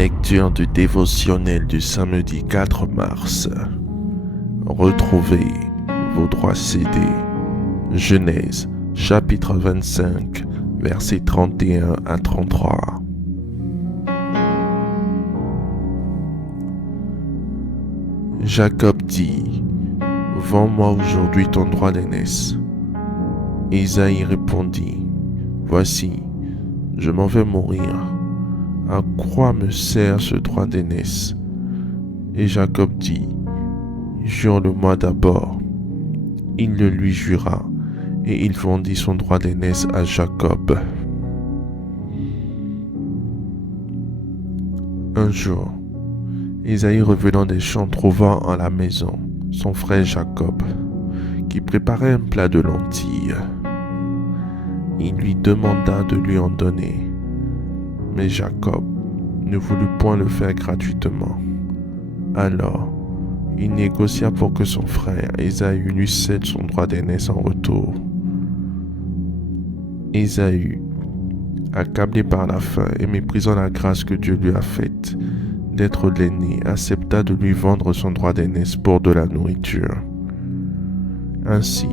Lecture du dévotionnel du samedi 4 mars. Retrouvez vos droits cédés. Genèse, chapitre 25, versets 31 à 33. Jacob dit, « Vends-moi aujourd'hui ton droit d'aînesse. » Isaïe répondit, « Voici, je m'en vais mourir. À quoi me sert ce droit d'aînesse ?» Et Jacob dit, « Jure-le-moi d'abord. » Il le lui jura, et il vendit son droit d'aînesse à Jacob. Un jour, Isaïe revenant des champs trouva à la maison son frère Jacob, qui préparait un plat de lentilles. Il lui demanda de lui en donner, mais Jacob ne voulut point le faire gratuitement. Alors, il négocia pour que son frère Ésaü lui cède son droit d'aînesse en retour. Ésaü, accablé par la faim et méprisant la grâce que Dieu lui a faite d'être l'aîné, accepta de lui vendre son droit d'aînesse pour de la nourriture. Ainsi,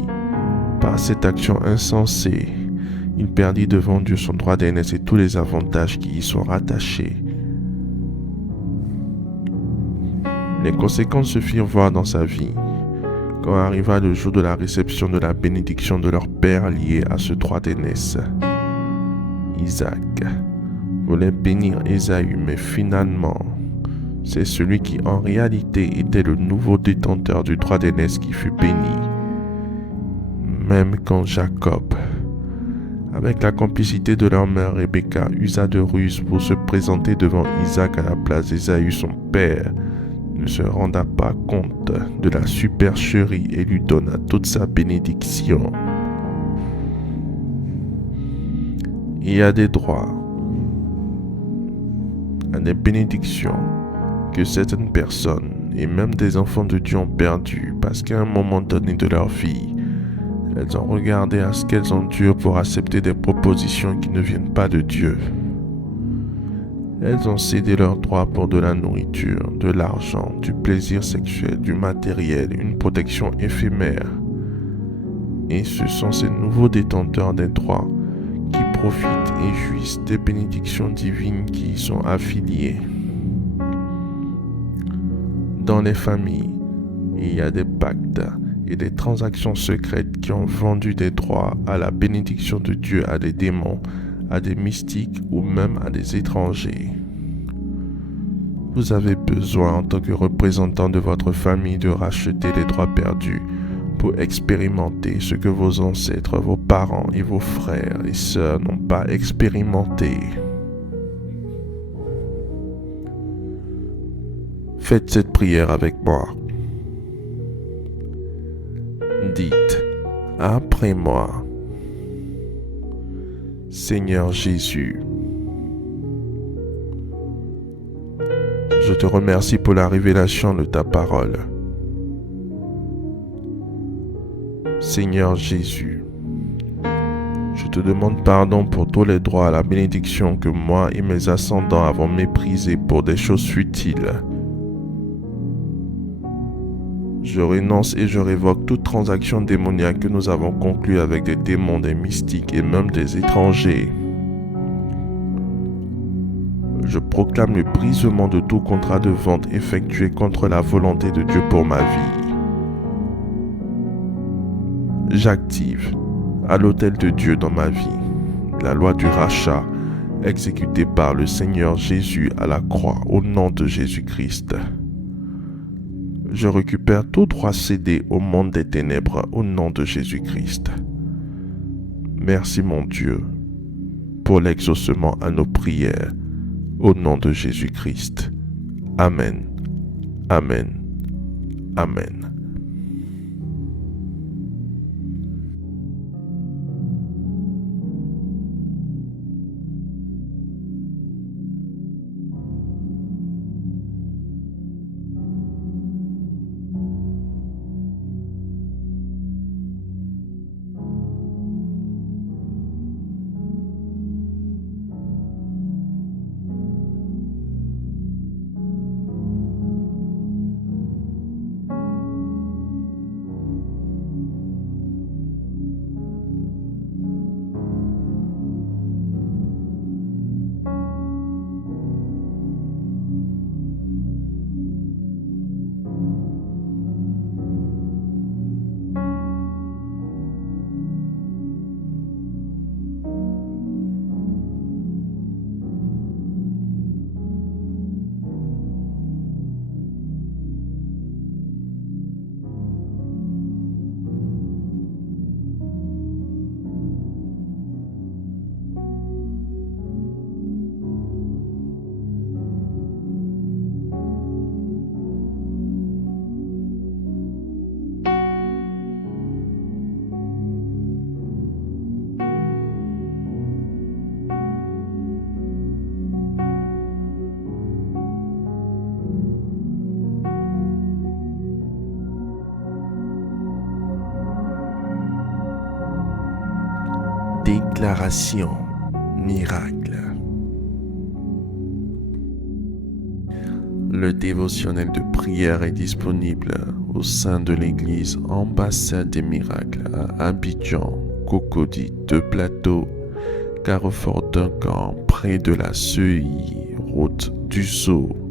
par cette action insensée, il perdit devant Dieu son droit d'aînesse et tous les avantages qui y sont rattachés. Les conséquences se firent voir dans sa vie, quand arriva le jour de la réception de la bénédiction de leur père lié à ce droit d'aînesse. Isaac voulait bénir Ésaü, mais finalement, c'est celui qui en réalité était le nouveau détenteur du droit d'aînesse qui fut béni. Même quand Jacob, avec la complicité de leur mère Rebecca, usa de ruse pour se présenter devant Isaac à la place d'Ésaü son père, ne se renda pas compte de la supercherie et lui donna toute sa bénédiction. Il y a des droits, à des bénédictions que certaines personnes et même des enfants de Dieu ont perdu parce qu'à un moment donné de leur vie, elles ont regardé à ce qu'elles endurent pour accepter des propositions qui ne viennent pas de Dieu. Elles ont cédé leurs droits pour de la nourriture, de l'argent, du plaisir sexuel, du matériel, une protection éphémère. Et ce sont ces nouveaux détenteurs des droits qui profitent et jouissent des bénédictions divines qui y sont affiliées. Dans les familles, il y a des pactes et des transactions secrètes qui ont vendu des droits à la bénédiction de Dieu à des démons, à des mystiques ou même à des étrangers. Vous avez besoin en tant que représentant de votre famille de racheter les droits perdus pour expérimenter ce que vos ancêtres, vos parents et vos frères et sœurs n'ont pas expérimenté. Faites cette prière avec moi. Dites après moi, Seigneur Jésus, je te remercie pour la révélation de ta parole. Seigneur Jésus, je te demande pardon pour tous les droits à la bénédiction que moi et mes ascendants avons méprisés pour des choses futiles. Je renonce et je révoque toute transaction démoniaque que nous avons conclue avec des démons, des mystiques et même des étrangers. Je proclame le brisement de tout contrat de vente effectué contre la volonté de Dieu pour ma vie. J'active à l'autel de Dieu dans ma vie la loi du rachat exécutée par le Seigneur Jésus à la croix au nom de Jésus-Christ. Je récupère tout droit cédé au monde des ténèbres au nom de Jésus-Christ. Merci mon Dieu pour l'exaucement à nos prières au nom de Jésus-Christ. Amen. Amen. Amen. Déclaration miracle. Le dévotionnel de prière est disponible au sein de l'église Ambassade des Miracles à Abidjan, Cocody, 2 Plateaux, Carrefour Duncan, près de la CEI, route du Sceau.